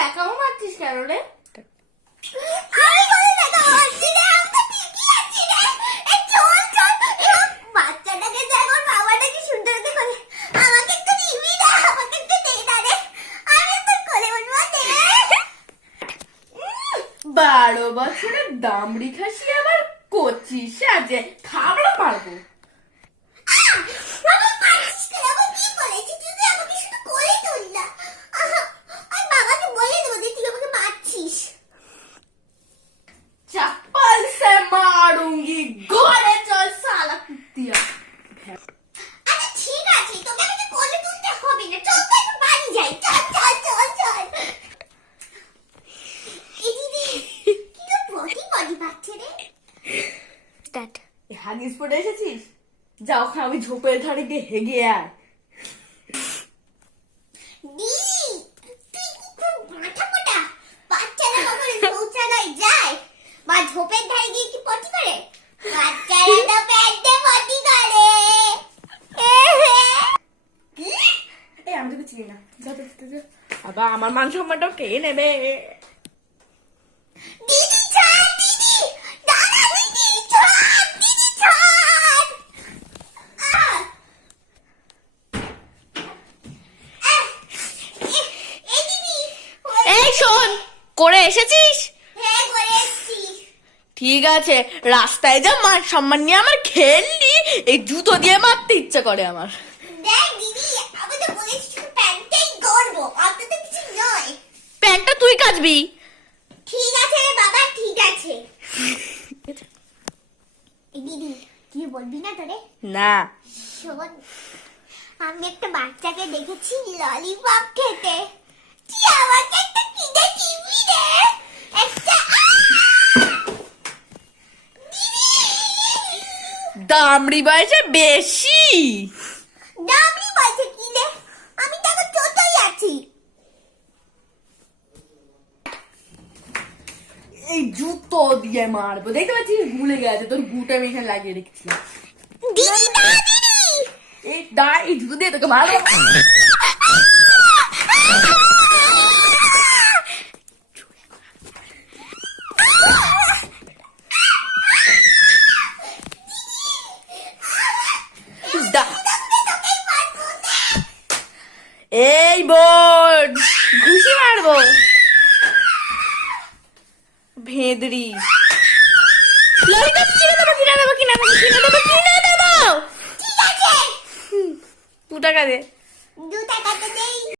দেখাও মারছিস কেন রে? বাচ্চাটাকে যেমন বাবাটাকে সুন্দর করে আমাকে একটু নিবি না, আমাকে একটু দে না রে, আমি তো কোলে উঠবো দে। 12 বছরের দামড়ি খাসি আবার কচি সাজে খাবড়া মারবো। আমার মারছিস কেন? আমি কি করেছি? তুই তো আমাকে শুধু কোলে তুল না। আমি বাবাকে বলে দেবো যে তুই আমাকে মারছিস। चप्पल से मारूंगी, घोड़े चल साला कुत्तिया। আচ্ছা ঠিক আছে, তোকে আমাকে কোলে তুলতে হবে না, চল তো একটু বাড়ি যাই, চল চল চল চল। এই দিদি কি তো বডি বডি পাচ্ছে রে। স্টার্ট। হাগিস পড়ে এসেছিস? যা ওখানে আমি ঝোপের ধারে গিয়ে হেগে আয়। দিদি তুই কি খুব মাথা মোটা? বাচ্চারা কখনো শৌচালয় যায় বা ঝোপের ধারে গিয়ে কি পটি করে? বাচ্চারা তো প্যান্টে পটি করে। কি? এই আমি তোকে চিনি না, যা তো যা। আবার আমার মান সম্মানটাও কে নেবে? দিদি ছাড়, দিদি দাদা, দিদি ছাড়, দিদি ছাড়। এই দিদি, এই শোন, করে এসেছিস? হ্যাঁ করে এসছি। ঠিক আছে, রাস্তায় যা মান সম্মান নিয়ে আমার খেললি, এই জুতো দিয়ে মারতে ইচ্ছে করে আমার। দেখ দিদি, আমি তো বলেছি শুধু প্যান্টেই করবো, অত তো কিছু নয়। প্যান্টটা তুই কাচবি। ঠিক আছে রে বাবা, ঠিক আছে। এই দিদি কি বলবি না তোরে? না। শোন, আমি একটা বাচ্চাকে দেখেছি ললিপপ খেতে। তুই আমাকে একটা কিনে দিবি রে? একটা দামড়ি বয়সে বেশি। দামি বলছে কিনে, আমি তো এখন ছোটই আছি। এই জুতো দিয়ে মারবো, দেখতে পাচ্ছিস ভুলে গেছে, তোর বুট আমি এখানে লাগিয়ে রেখেছিলাম। দিদি না দিদি, এই জুতো দিয়ে তোকে মারবো। এই বোন, ঘুষি মারবো। ভেদরি ললিপপ কিনে দেবো, কিনে দেবো, কিনে দেবো, কিনে দেবো, কিনে দেবো। ঠিক আছে, 2 টাকা দে। 2 টাকা তো দেই।